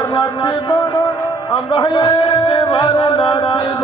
একবার নাচিব আমরা একবার নাচিব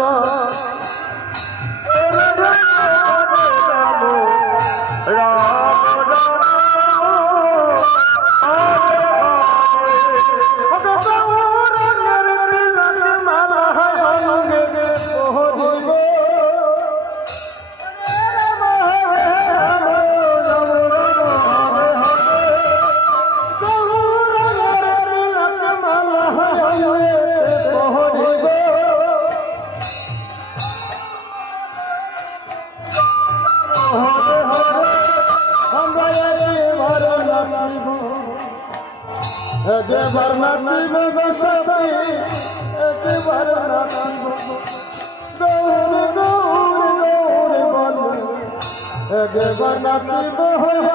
একবার নাচিব গোসাই একবার নাচিব গৌর গৌর গৌর বল একবার নাচিব হরে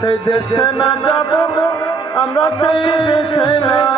সেই দেশে না যাব আমরা সেই দেশে না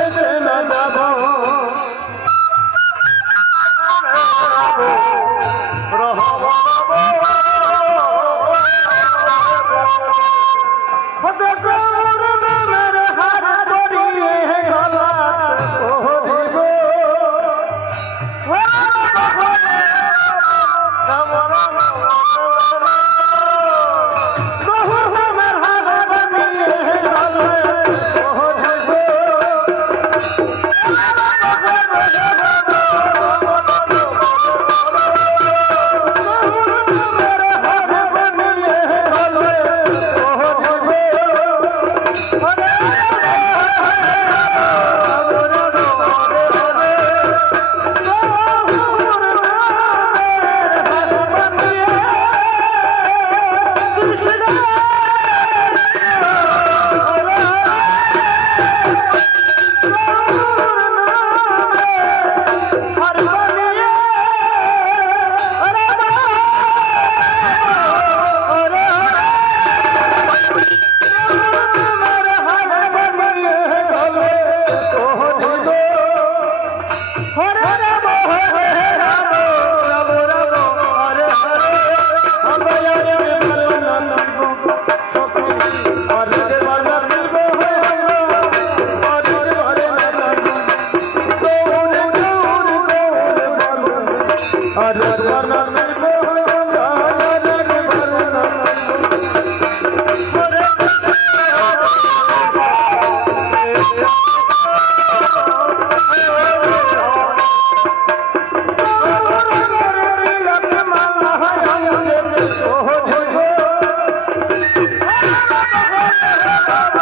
Yeah!